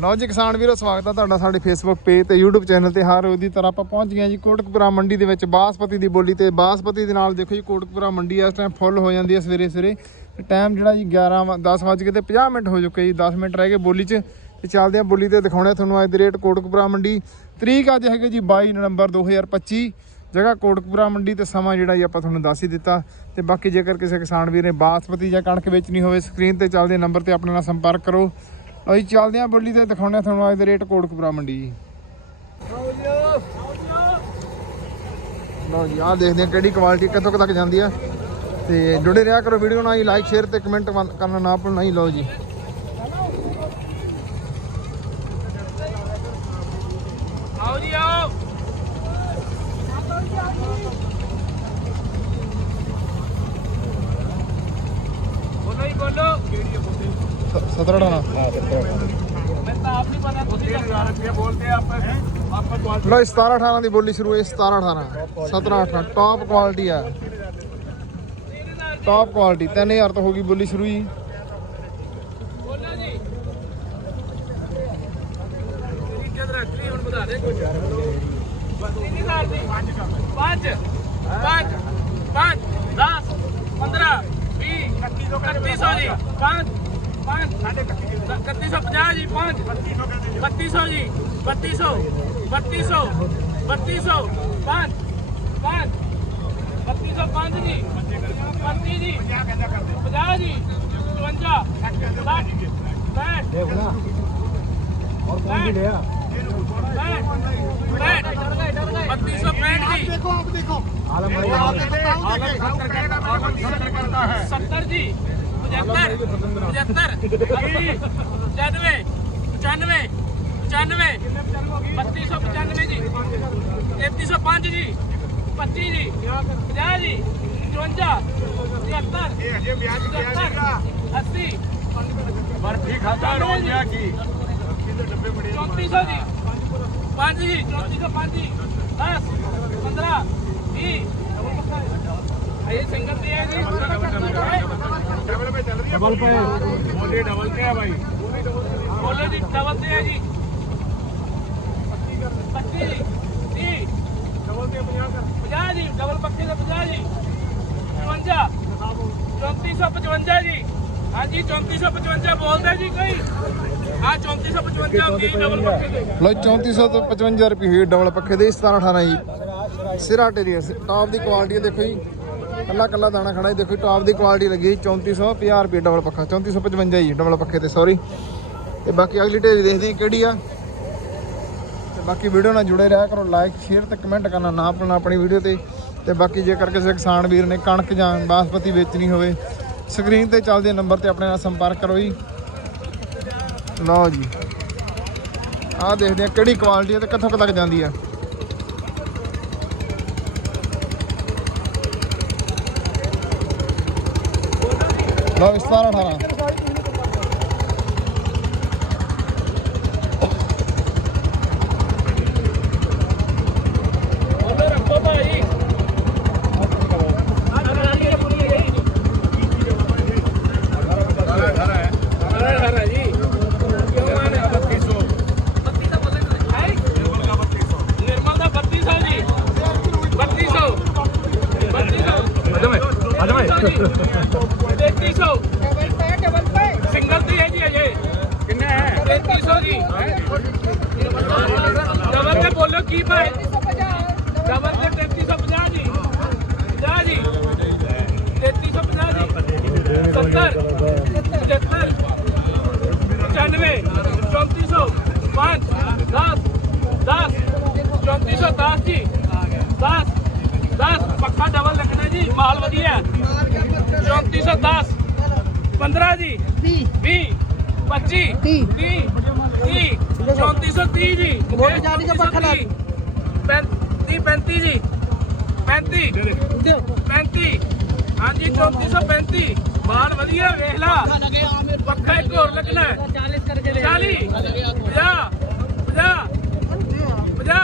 ਲਓ ਜੀ ਕਿਸਾਨ ਵੀਰੋ, ਸਵਾਗਤ ਹੈ ਤੁਹਾਡਾ ਸਾਡੇ ਫੇਸਬੁੱਕ ਪੇਜ ਤੇ, YouTube ਚੈਨਲ ਤੇ। ਹਰ ਰੋਜ਼ ਦੀ ਤਰ੍ਹਾਂ ਆਪਾਂ ਪਹੁੰਚ ਗਏ ਹਾਂ ਜੀ ਕੋਟਕਪੁਰਾ ਮੰਡੀ ਦੇ ਵਿੱਚ, ਬਾਸਪਤੀ ਦੀ ਬੋਲੀ ਤੇ। ਬਾਸਪਤੀ ਦੇ ਨਾਲ ਦੇਖੋ ਜੀ, ਕੋਟਕਪੁਰਾ ਮੰਡੀ ਇਸ ਟਾਈਮ ਫੁੱਲ ਹੋ ਜਾਂਦੀ ਹੈ ਸਵੇਰੇ ਸਵੇਰੇ। ਟਾਈਮ ਜਿਹੜਾ ਜੀ 11 ਵ- 10 ਵੱਜ ਕੇ ਤੇ 50 ਮਿੰਟ ਹੋ ਚੁੱਕੇ ਜੀ 10 ਮਿੰਟ ਰਹਿ ਗਏ ਬੋਲੀ 'ਚ। ਤੇ ਚੱਲਦੇ ਆ ਬੋਲੀ ਤੇ, ਦਿਖਾਉਣੇ ਆ ਤੁਹਾਨੂੰ ਅੱਜ ਦੇ ਰੇਟ ਕੋਟਕਪੁਰਾ ਮੰਡੀ। ਤਰੀਕ ਅੱਜ ਹੈਗੇ ਜੀ 22 ਨਵੰਬਰ 2025 ਜਗ੍ਹਾ ਕੋਟਕਪੁਰਾ ਮੰਡੀ ਤੇ ਸਮਾਂ ਜਿਹੜਾ ਜੀ ਆਪਾਂ ਤੁਹਾਨੂੰ ਦੱਸ ਹੀ ਦਿੱਤਾ। ਤੇ ਬਾਕੀ ਜੇਕਰ ਕਿਸੇ ਕਿਸਾਨ ਵੀਰ ਨੇ ਬਾਸਪਤੀ ਜਾਂ ਕਣਕ ਵੇਚਣੀ ਹੋਵੇ ਸਕਰੀਨ ਤੇ ਚੱਲਦੇ ਨੰਬਰ ਤੇ ਆਪਣੇ ਨਾਲ ਸੰਪਰਕ ਕਰੋ। ਅਸੀਂ ਚੱਲਦੇ ਹਾਂ ਬੋਲੀ ਤੇ ਦਿਖਾਉਂਦੇ ਹਾਂ ਤੁਹਾਨੂੰ ਅੱਜ ਦੇ ਰੇਟ ਕੋਟਕਪੁਰਾ ਮੰਡੀ ਜੀ। ਲਓ ਜੀ, ਆਹ ਦੇਖਦੇ ਹਾਂ ਕਿਹੜੀ ਕੁਆਲਿਟੀ ਕਿੱਥੋਂ ਕੁ ਤੱਕ ਜਾਂਦੀ ਆ। ਤੇ ਜੁੜੇ ਰਿਹਾ ਕਰੋ ਵੀਡੀਓ ਨਾਲ ਹੀ ਲਾਈਕ ਸ਼ੇਅਰ ਤੇ ਕਮੈਂਟ ਕਰਨਾ ਨਾ ਭੁੱਲਣਾ ਹੀ ਲਓ ਜੀ ਆਓ ਜੀ ਆਓ ਬੋਲੋ ਜੀ ਬੋਲੋ 17 ਡਾਣਾ ਮੈਂ ਤਾਂ ਆਪ ਨਹੀਂ ਪਤਾ ਤੁਸੀਂ 1000 ਰੁਪਏ ਬੋਲਦੇ ਆ ਆਪਾਂ ਆਪਾਂ ਕੁਆਲਿਟੀ ਲਓ ਜੀ 17 18 ਦੀ ਬੋਲੀ ਸ਼ੁਰੂ ਹੋਈ 17 18 17 18 ਟਾਪ ਕੁਆਲਿਟੀ ਆ। ਟਾਪ ਕੁਆਲਿਟੀ 3000 ਤੋਂ ਹੋ ਗਈ ਬੋਲੀ ਸ਼ੁਰੂ ਜੀ। ਹੁਣ ਵਧਾ ਦੇ ਕੁਝ 3000 ਦੀ 5 5 5 5 सौ जी बत्तीस सौ बत्तीस सौ बत्तीस सौ पाँच पाँच बत्तीस सौ पाँच जी बत्तीस जी पचास जी चौवंजा पैंठ सत्तर जी पचहत्तर पचहत्तर पचानवे पचानवे पचानवे बत्तीस सौ पचानवे जी तैतीस सौ पाँच जी पच्ची जी पचास जी पचहत्तर पचहत्तर अस्सी। बर्फ़ी खाता रो गया की। चौंतीस सौ जी पाँच जी चौंतीस सौ पाँच जी दस पंद्रह बीस। जी। डबल पे बोले डबल पे है भाई। बोले जी डबल पे जी। 25 30 ਜੀ 3455 ਬੋਲਦੇ ਜੀ ਕੋਈ? ਆ 3455 ਕੀ 3455 ਰੁਪਏ ਹੋਈ ਡਬਲ ਪੱਖੇ ਦੇ 17 18 ਜੀ। ਸਿਰਾ ਟੇਰੀ ਟਾਪ ਦੀ ਕੁਆਲਿਟੀ ਦੇਖੋ ਜੀ। ਕੱਲਾ ਕੱਲਾ ਦਾਣਾ ਖੜਾ ਜੀ, ਦੇਖੋ ਟਾਪ ਦੀ ਕੁਆਲਿਟੀ ਲੱਗੀ 3450 ਰੁਪਏ ਡਬਲ ਪੱਖਾ 3455 ਜੀ ਡਬਲ ਪੱਖੇ ਤੇ ਸੌਰੀ ਤੇ ਬਾਕੀ ਅਗਲੀ ਢੇਰੀ ਦੇਖਦੇ ਕਿਹੜੀ ਆ। ਬਾਕੀ ਵੀਡੀਓ ਨਾਲ ਜੁੜੇ ਰਿਹਾ ਕਰੋ ਲਾਈਕ ਸ਼ੇਅਰ ਤੇ ਕਮੈਂਟ ਕਰਨਾ ਨਾ ਭੁੱਲਣਾ ਆਪਣੀ ਵੀਡੀਓ ਤੇ। ਤੇ ਬਾਕੀ ਜੇਕਰ ਕਿਸੇ ਕਿਸਾਨ ਵੀਰ ਨੇ ਕਣਕ ਜਾਂ ਬਾਸਪਤੀ ਵੇਚਣੀ ਹੋਵੇ ਸਕਰੀਨ ਤੇ ਚੱਲਦੇ ਨੰਬਰ ਤੇ ਆਪਣੇ ਨਾਲ ਸੰਪਰਕ ਕਰੋ ਜੀ। ਲਓ ਜੀ। ਆਹ ਦੇਖਦੇ ਆ ਕਿਹੜੀ ਕੁਆਲਿਟੀ ਹੈ ਤੇ ਕਿੱਥੋਂ ਕੁ ਤੱਕ ਜਾਂਦੀ ਆ ਲਓ 17 18 ਤੇਤੀ ਸੌ ਡਬਲ ਪੈ ਡਬਲ ਪੈ ਸਿੰਗਲ ਦੀ ਹੈ ਜੀ ਅਜੇ ਕਿੰਨਾ ਹੈ 3300 ਜੀ ਡਬਲ ਤੇ ਬੋਲੋ ਕੀ ਭਾਈ ਡਬਲ ਤੇ 3350 ਜੀ 50 ਜੀ 3350 ਜੀ 70 75 95 3400 5 10 10 3410 ਜੀ 10 10 ਪੱਕਾ ਡਬਲ ਲੱਗਣਾ ਜੀ ਮਾਲ ਵਧੀਆ 10 15 ਜੀ 20 25 30 30 3430 ਜੀ। ਮੋੜ ਜਾਣੀ ਦਾ ਪੱਖਾ ਲਾ 35 35 ਜੀ। 35 35 ਹਾਂਜੀ 3435 ਬਾਲ ਵਧੀਆ ਵੇਖ ਲਾ। ਪੱਖਾ ਇੱਕ ਹੋਰ ਲੱਗਣਾ 40 ਕਰਕੇ 40 50 50 50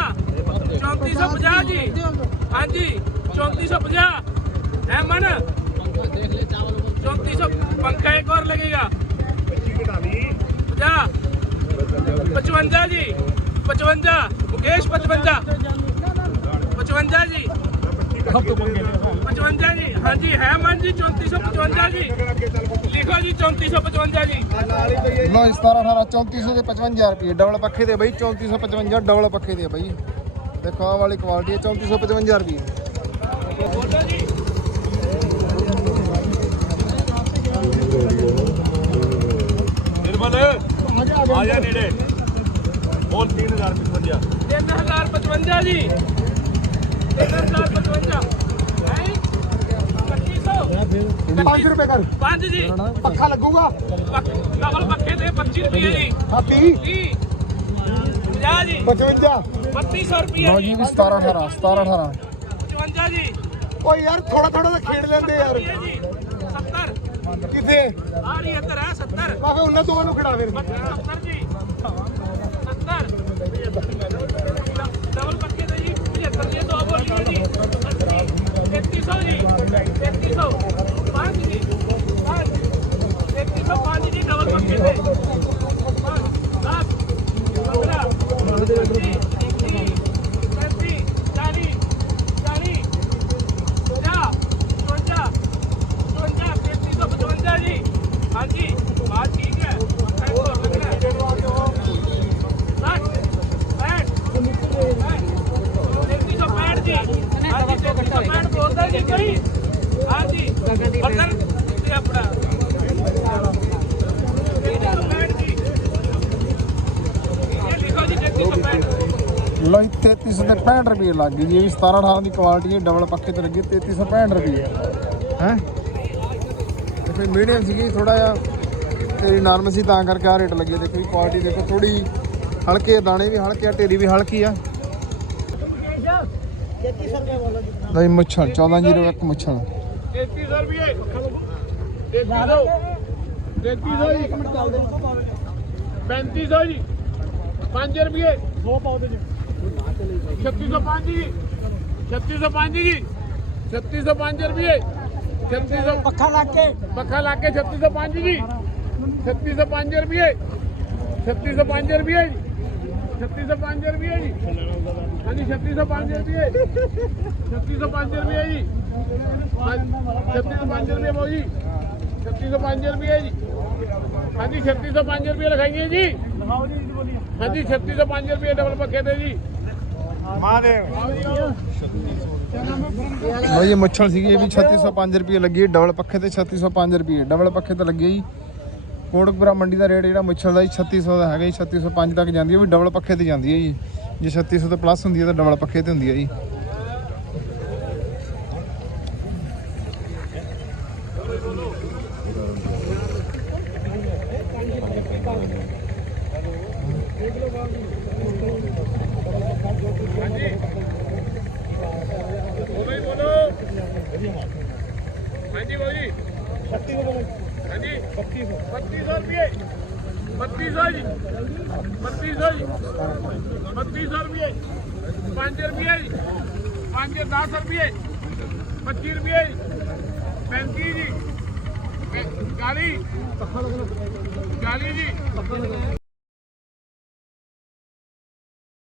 3450 ਜੀ। ਹਾਂਜੀ 3450 ਐ ਮਨ? ਚੌਂਤੀ ਸੌ पंखा एक और लगेगा पच्ची घटा दी ਪੰਜਾਹ 55 ਜੀ 55 ਮੁਕੇਸ਼ 55 55 ਜੀ 55 ਜੀ ਹਾਂਜੀ ਹੈ ਮਨ ਜੀ 3455 ਜੀ ਲਿਖੋ ਜੀ 3455 ਜੀ ਲੋ 17 18 3400 ਦੇ 55000 ਰੁਪਏ ਡਬਲ ਪੱਖੇ ਦੇ ਬਈ 3455 ਡਬਲ ਪੱਖੇ ਦੇ ਆ ਬਈ ਦੇਖੋ ਆਹ ਵਾਲੀ ਕੁਆਲਿਟੀ ਹੈ 3455 ਰੁਪਏ ਬੋਲੋ ਜੀ ਨਿਰਮਲ ਆ ਜਾ ਨੇੜੇ ਬੋਲ 3055 3055 ਜੀ। 3055 ਹੈ? 2500 5 ਰੁਪਏ ਕਰ। 5 ਜੀ। ਪੱਖਾ ਲੱਗੂਗਾ? ਡਬਲ ਪੱਖੇ ਦੇ 25 ਰੁਪਏ ਜੀ। ਹਾਂ 30 30 50 ਜੀ। 55 3200 ਰੁਪਏ ਲੋ ਜੀ। 17 18 17 18 55 ਜੀ। ਓ ਯਾਰ ਥੋੜਾ ਥੋੜਾ ਤਾਂ ਖੇਡ ਲੈਂਦੇ ਯਾਰ। ਰੁਪਏ ਜੀ। 70 ਕਿੱਥੇ? ਆ ਰਹੀ ਇੱਧਰ ਹੈ 70 ਮੈਂ ਕਿਹਾ ਉਹਨਾਂ ਦੋਵਾਂ ਨੂੰ ਖਿਡਾ ਫਿਰ 70 ਜੀ। 70 ਡਬਲ ਪੱਕੇ ਦੇ ਜੀ 75 ਜੀ ਦੋ ਬੋਲੀਆਂ ਜੀ 3300 ਜੀ 3300 ਪੰਜ ਜੀ ਪੰਜ 3305 ਜੀ ਡਬਲ ਪੱਕੇ ਦੇ ਪੰਜ, ਦਸ, ਪੰਦਰਾਂ, ਪੱਚੀ, ਤੀਹ, ਪੈਂਤੀ, ਚਾਲੀ, ਚਾਲੀ, ਪੰਜਾਹ, ਚੁਰੰਜਾ, ਚੁਰੰਜਾ, ਤੇਤੀ ਸੌ ਪਚਵੰਜਾ ਜੀ ਹਾਂਜੀ ਬਾਤ ਠੀਕ ਹੈ ਮੱਥਾ ਇੱਕ ਹੋਰ ਲੱਗਣਾ ਹੈ। ਸੱਠ, ਪੈਂਹਠ, ਤੇਤੀ ਸੌ ਪੈਂਹਠ ਜੀ ਹਾਂਜੀ ਤੇਤੀ ਸੌ ਬੋਲਦਾ ਜੀ ਕੋਈ ਹਾਂਜੀ ਬਰਦਰ ਤੇ ਆਪਣਾ ਤੇਤੀ ਸੌ ਪੈਂਹਠ ਪੈਂਹਠ ਲੋ 3300 ਤੇ 65 ਰੁਪਏ ਲੱਗ ਗਈ ਜੀ, ਇਹ ਵੀ 17 18 ਦੀ ਕੁਆਲਿਟੀ ਹੈ ਡਬਲ ਪੱਕੇ ਤੇ ਲੱਗੀ 3365 ਰੁਪਏ। ਹੈ? ਦੇਖੋ ਮੀਡੀਅਮ ਸੀਗੀ ਥੋੜਾ ਜਿਹਾ ਤੇਰੀ ਨਰਮ ਸੀ, ਤਾਂ ਕਰਕੇ ਆ ਰੇਟ ਲੱਗੇ ਦੇਖੋ ਜੀ ਕੁਆਲਿਟੀ ਦੇਖੋ ਥੋੜੀ ਹਲਕੇ ਦਾਣੇ ਵੀ ਹਲਕੇ ਆ, ਢੇਰੀ ਵੀ ਹਲਕੀ ਆ। ਲਈ ਮੁੱਛਣ 1401 ਮੁੱਛਣ 3300 ਰੁਪਏ 3300 3300 ਜੀ 3500 ਜੀ 5 ਰੁਪਏ 2 ਪਾਉ ਦੇ 3605 ਜੀ 3605 ਜੀ 3605 ਰੁਪਏ 3600 ਪੱਖਾ ਲਾ ਕੇ ਪੱਖਾ ਲਾ ਕੇ 3605 ਜੀ 3605 ਰੁਪਏ 3605 ਰੁਪਏ ਜੀ 3605 ਰੁਪਏ ਜੀ ਹਾਂਜੀ 3605 ਰੁਪਏ 3605 ਰੁਪਏ ਜੀ ਛੱਤੀ ਸੌ ਪੰਜ ਰੁਪਏ ਬਾਊ ਜੀ ਛੱਤੀ ਸੌ ਪੰਜ ਰੁਪਏ ਜੀ ਹਾਂਜੀ ਛੱਤੀ ਸੌ ਪੰਜ ਰੁਪਏ ਲਿਖਾਈਏ ਜੀ ਹਾਂਜੀ ਛੱਤੀ ਸੌ ਪੰਜ ਰੁਪਏ ਡਬਲ ਪੱਖੇ ਤੇ ਜੀ ਲੋ ਇਹ ਮੁੱਛਣ ਸੀਗੀ ਇਹ ਵੀ 3605 ਰੁਪਏ ਲੱਗੀ ਡਬਲ ਪੱਖੇ ਤੇ 3605 ਰੁਪਏ ਡਬਲ ਪੱਖੇ ਤੇ ਲੱਗੀ ਜੀ ਕੋਟਕਪੁਰਾ ਮੰਡੀ ਦਾ ਰੇਟ ਜਿਹੜਾ ਮੁੱਛਲ ਦਾ ਜੀ 3600 ਦਾ ਹੈਗਾ ਜੀ 3605 ਤੱਕ ਜਾਂਦੀ ਹੈ ਉਹ ਵੀ ਡਬਲ ਪੱਖੇ ਤੇ ਜਾਂਦੀ ਹੈ ਜੀ ਜੇ 3600 ਤੋਂ ਪਲੱਸ ਹੁੰਦੀ ਹੈ ਤਾਂ ਡਬਲ ਪੱਖੇ ਤੇ ਹੁੰਦੀ ਹੈ ਜੀ। ਹਾਂਜੀ ਬਾਊ ਜੀ ਹਾਂਜੀ। 3200 3200 ਜੀ 3200 ਜੀ। 3200 ਰੁਪਏ 5 ਰੁਪਏ ਜੀ 5 10 ਰੁਪਏ 25 ਰੁਪਏ ਜੀ 35 ਜੀ 40 40 ਜੀ